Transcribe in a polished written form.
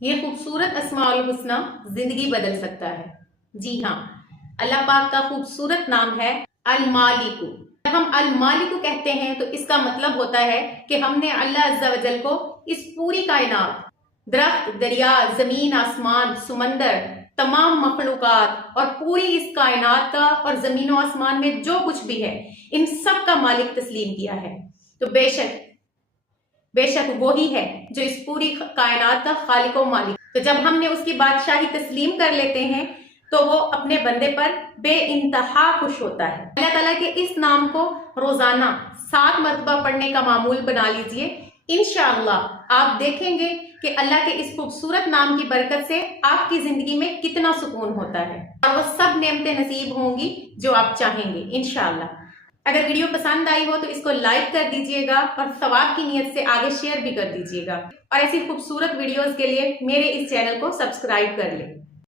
یہ خوبصورت اسماء الحسنہ زندگی بدل سکتا ہے۔ جی ہاں، اللہ پاک کا خوبصورت نام ہے المالک۔ جب ہم المالک کہتے ہیں تو اس کا مطلب ہوتا ہے کہ ہم نے اللہ عز و جل کو اس پوری کائنات، درخت، دریا، زمین، آسمان، سمندر، تمام مخلوقات اور پوری اس کائنات کا اور زمین و آسمان میں جو کچھ بھی ہے، ان سب کا مالک تسلیم کیا ہے۔ تو بے شک وہی ہے جو اس پوری کائنات کا خالق و مالک۔ تو جب ہم نے اس کی بادشاہی تسلیم کر لیتے ہیں تو وہ اپنے بندے پر بے انتہا خوش ہوتا ہے۔ اللہ تعالیٰ کے اس نام کو روزانہ 7 مرتبہ پڑھنے کا معمول بنا لیجئے۔ انشاءاللہ آپ دیکھیں گے کہ اللہ کے اس خوبصورت نام کی برکت سے آپ کی زندگی میں کتنا سکون ہوتا ہے اور وہ سب نعمتیں نصیب ہوں گی جو آپ چاہیں گے انشاءاللہ۔ اگر ویڈیو پسند آئی ہو تو اس کو لائک کر دیجئے گا اور ثواب کی نیت سے آگے شیئر بھی کر دیجئے گا، اور ایسی خوبصورت ویڈیوز کے لیے میرے اس چینل کو سبسکرائب کر لیں۔